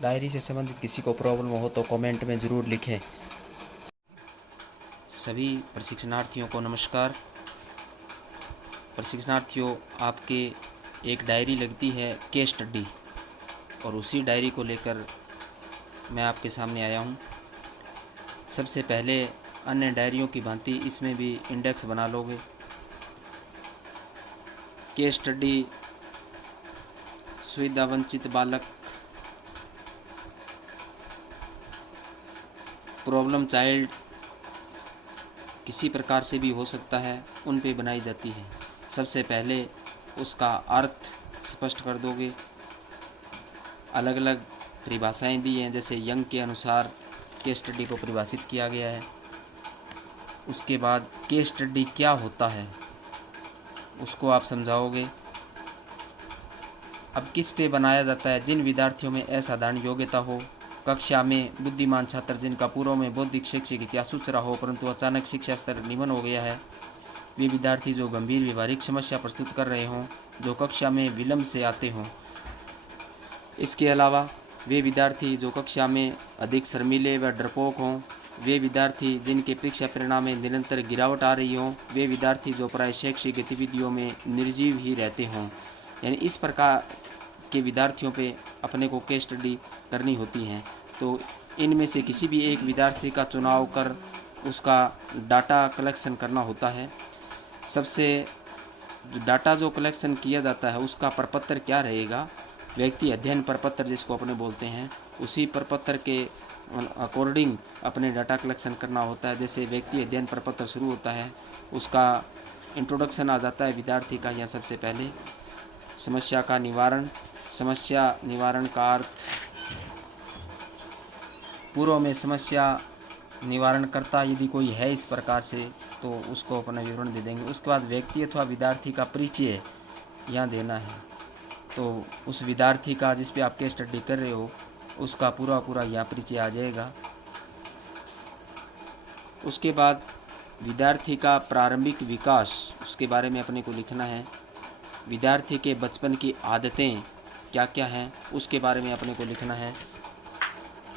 Diary से संबंधित किसी को प्रॉब्लम हो तो कमेंट में ज़रूर लिखें। सभी प्रशिक्षणार्थियों को नमस्कार। प्रशिक्षणार्थियों, आपके एक डायरी लगती है केस स्टडी, और उसी डायरी को लेकर मैं आपके सामने आया हूँ। सबसे पहले अन्य डायरियों की भांति इसमें भी इंडेक्स बना लोगे। केस स्टडी सुविधा वंचित बालक, प्रॉब्लम चाइल्ड, किसी प्रकार से भी हो सकता है, उन पे बनाई जाती है। सबसे पहले उसका अर्थ स्पष्ट कर दोगे। अलग अलग परिभाषाएं दी हैं, जैसे यंग के अनुसार केस स्टडी को परिभाषित किया गया है। उसके बाद केस स्टडी क्या होता है उसको आप समझाओगे। अब किस पे बनाया जाता है? जिन विद्यार्थियों में असाधारण योग्यता हो, कक्षा में बुद्धिमान छात्र जिनका पूर्व में बौद्धिक शैक्षिक इतिहास उच्च रहा हो परंतु अचानक शिक्षा स्तर निम्न हो गया है, वे विद्यार्थी जो गंभीर व्यवहारिक समस्या प्रस्तुत कर रहे हों, जो कक्षा में विलंब से आते हों। इसके अलावा वे विद्यार्थी जो कक्षा में अधिक शर्मीले व डरपोक हों, वे विद्यार्थी जिनके परीक्षा परिणाम में निरंतर गिरावट आ रही हो, वे विद्यार्थी जो प्राय शैक्षिक गतिविधियों में निर्जीव ही रहते हों। यानी इस प्रकार के विद्यार्थियों पे अपने को केस स्टडी करनी होती है। तो इनमें से किसी भी एक विद्यार्थी का चुनाव कर उसका डाटा कलेक्शन करना होता है। सबसे डाटा जो कलेक्शन किया जाता है उसका प्रपत्र क्या रहेगा? व्यक्ति अध्ययन प्रपत्र जिसको अपने बोलते हैं, उसी प्रपत्र के अकॉर्डिंग अपने डाटा कलेक्शन करना होता है। जैसे व्यक्ति अध्ययन प्रपत्र शुरू होता है, उसका इंट्रोडक्शन आ जाता है विद्यार्थी का। यहाँ सबसे पहले समस्या का निवारण, समस्या निवारण का अर्थ, पूर्व में समस्या निवारण करता यदि कोई है इस प्रकार से तो उसको अपना विवरण दे देंगे। उसके बाद व्यक्ति अथवा विद्यार्थी का परिचय यहाँ देना है। तो उस विद्यार्थी का जिस पे आप केस स्टडी कर रहे हो उसका पूरा यहाँ परिचय आ जाएगा। उसके बाद विद्यार्थी का प्रारंभिक विकास, उसके बारे में अपने को लिखना है। विद्यार्थी के बचपन की आदतें क्या क्या हैं उसके बारे में अपने को लिखना है।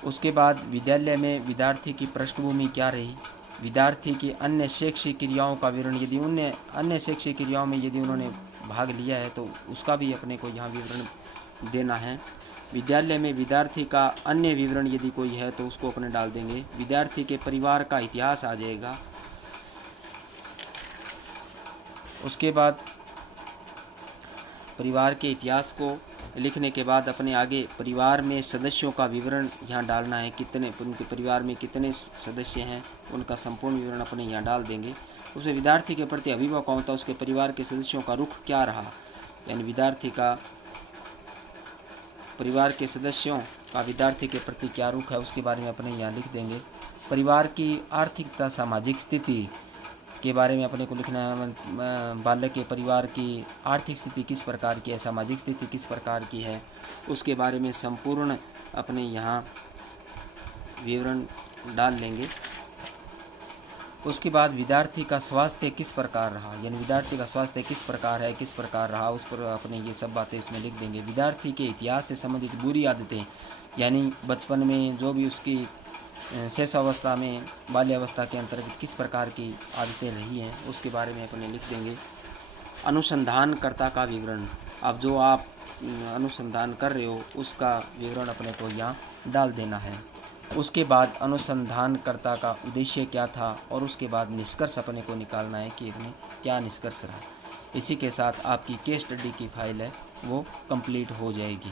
उसके बाद विद्यालय में विद्यार्थी की पृष्ठभूमि क्या रही, विद्यार्थी की अन्य शैक्षिक क्रियाओं का विवरण, यदि उन्हें अन्य शैक्षिक क्रियाओं में यदि उन्होंने भाग लिया है तो उसका भी अपने को यहाँ विवरण देना है। विद्यालय में विद्यार्थी का अन्य विवरण यदि कोई है तो उसको अपने डाल देंगे। विद्यार्थी के परिवार का इतिहास आ जाएगा। उसके बाद परिवार के इतिहास को लिखने के बाद अपने आगे परिवार में सदस्यों का विवरण यहाँ डालना है। कितने उनके परिवार में कितने सदस्य हैं उनका संपूर्ण विवरण अपने यहाँ डाल देंगे। उसमें विद्यार्थी के प्रति अभिभावक कौन था, उसके परिवार के सदस्यों का रुख क्या रहा, यानी विद्यार्थी का परिवार के सदस्यों का विद्यार्थी के प्रति क्या रुख है उसके बारे में अपने यहाँ लिख देंगे। परिवार की आर्थिक तथा सामाजिक स्थिति के बारे में अपने को लिखना है। बालक के परिवार की आर्थिक स्थिति किस प्रकार की है, सामाजिक स्थिति किस प्रकार की है, उसके बारे में संपूर्ण अपने यहाँ विवरण डाल लेंगे। उसके बाद विद्यार्थी का स्वास्थ्य किस प्रकार रहा, यानी विद्यार्थी का स्वास्थ्य किस प्रकार है, किस प्रकार रहा, उस पर अपने ये सब बातें इसमें लिख देंगे। विद्यार्थी के इतिहास से संबंधित बुरी आदतें, यानी बचपन में जो भी उसकी शैशवावस्था में बाल्यावस्था के अंतर्गत किस प्रकार की आदतें रही हैं उसके बारे में अपने लिख देंगे। अनुसंधानकर्ता का विवरण, अब जो आप अनुसंधान कर रहे हो उसका विवरण अपने को यहाँ डाल देना है। उसके बाद अनुसंधानकर्ता का उद्देश्य क्या था और उसके बाद निष्कर्ष अपने को निकालना है कि अपने क्या निष्कर्ष रहा। इसी के साथ आपकी केस स्टडी की फाइल है वो कंप्लीट हो जाएगी।